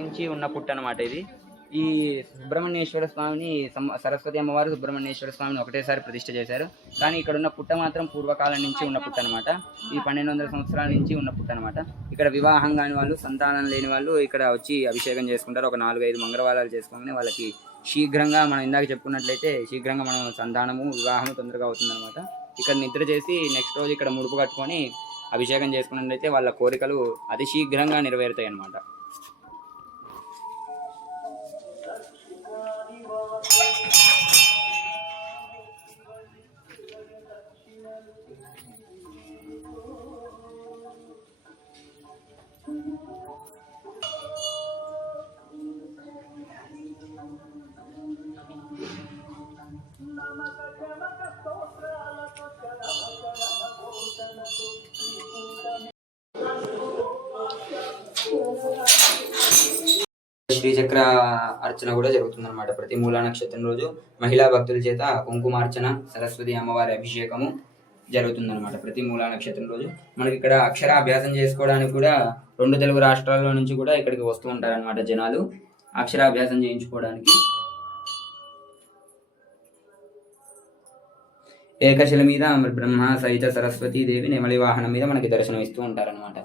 నుంచి ఉన్న పుట్ట అనమాట ఇది. ఈ సుబ్రహ్మణ్యేశ్వర స్వామిని సరస్వతి అమ్మవారు సుబ్రహ్మణ్యేశ్వర స్వామిని ఒకటేసారి ప్రతిష్ట చేశారు. కానీ ఇక్కడ ఉన్న పుట్ట మాత్రం పూర్వకాలం నుంచి ఉన్న పుట్ట అనమాట ఈ పన్నెండు వందల సంవత్సరాల నుంచి ఉన్న పుట్ట అనమాట ఇక్కడ వివాహం కాని వాళ్ళు సంతానం లేని వాళ్ళు ఇక్కడ వచ్చి అభిషేకం చేసుకుంటారు. ఒక నాలుగు ఐదు మంగళవారాలు చేసుకోగానే వాళ్ళకి శీఘ్రంగా మనం ఇందాక చెప్పుకున్నట్లయితే శీఘ్రంగా మనం సంతానము వివాహము తొందరగా అవుతుందన్నమాట. ఇక్కడ నిద్ర చేసి నెక్స్ట్ రోజు ఇక్కడ ముడుపు కట్టుకొని అభిషేకం చేసుకున్నట్లయితే వాళ్ళ కోరికలు అతి శీఘ్రంగా నెరవేరుతాయి అన్నమాట శ్రీచక్ర అర్చన కూడా జరుగుతుంది అనమాట ప్రతి మూలా నక్షత్రం రోజు మహిళా భక్తుల చేత కుంకుమార్చన సరస్వతి అమ్మవారి అభిషేకము జరుగుతుందనమాట ప్రతి మూలా నక్షత్రం రోజు. మనకి ఇక్కడ అక్షరాభ్యాసం చేసుకోవడానికి కూడా రెండు తెలుగు రాష్ట్రాల్లో నుంచి కూడా ఇక్కడికి వస్తూ ఉంటారనమాట జనాలు. అక్షరాభ్యాసం చేయించుకోవడానికి. ఏకశిల మీద బ్రహ్మ సహిత సరస్వతి దేవి నెమలి వాహనం మీద మనకి దర్శనం ఇస్తూ ఉంటారన్నమాట.